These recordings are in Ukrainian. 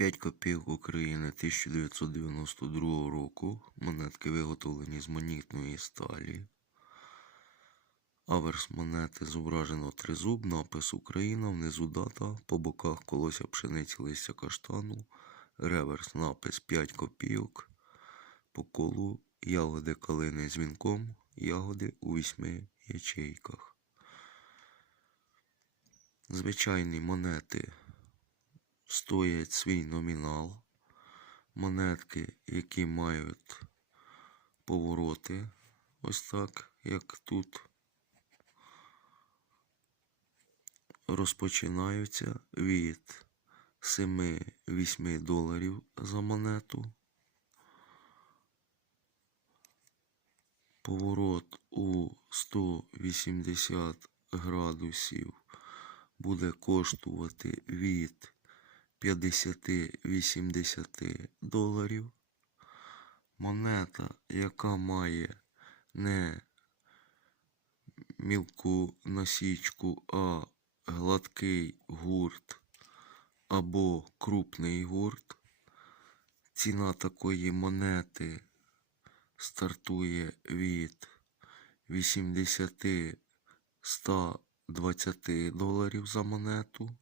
5 копійок України 1992 року. Монетки виготовлені з монітної сталі. Аверс монети зображено тризуб, напис Україна, внизу дата, по боках колося пшениці листя каштану, реверс напис 5 копійок, по колу ягоди калини з вінком, ягоди у вісьми ячейках. Звичайні монети стоять свій номінал. Монетки, які мають повороти, ось так, як тут, розпочинаються від 7-8 доларів за монету. Поворот у 180 градусів буде коштувати від 50-80 доларів. Монета, яка має не мілку насічку, а гладкий гурт або крупний гурт. Ціна такої монети стартує від 80-120 доларів за монету.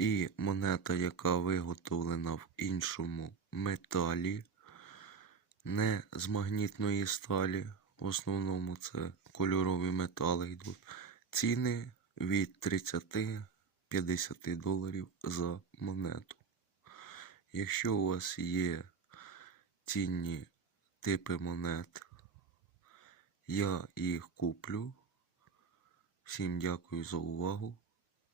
І монета, яка виготовлена в іншому металі, не з магнітної сталі, в основному це кольорові метали йдуть. Ціни від 30-50 доларів за монету. Якщо у вас є цінні типи монет, я їх куплю. Всім дякую за увагу.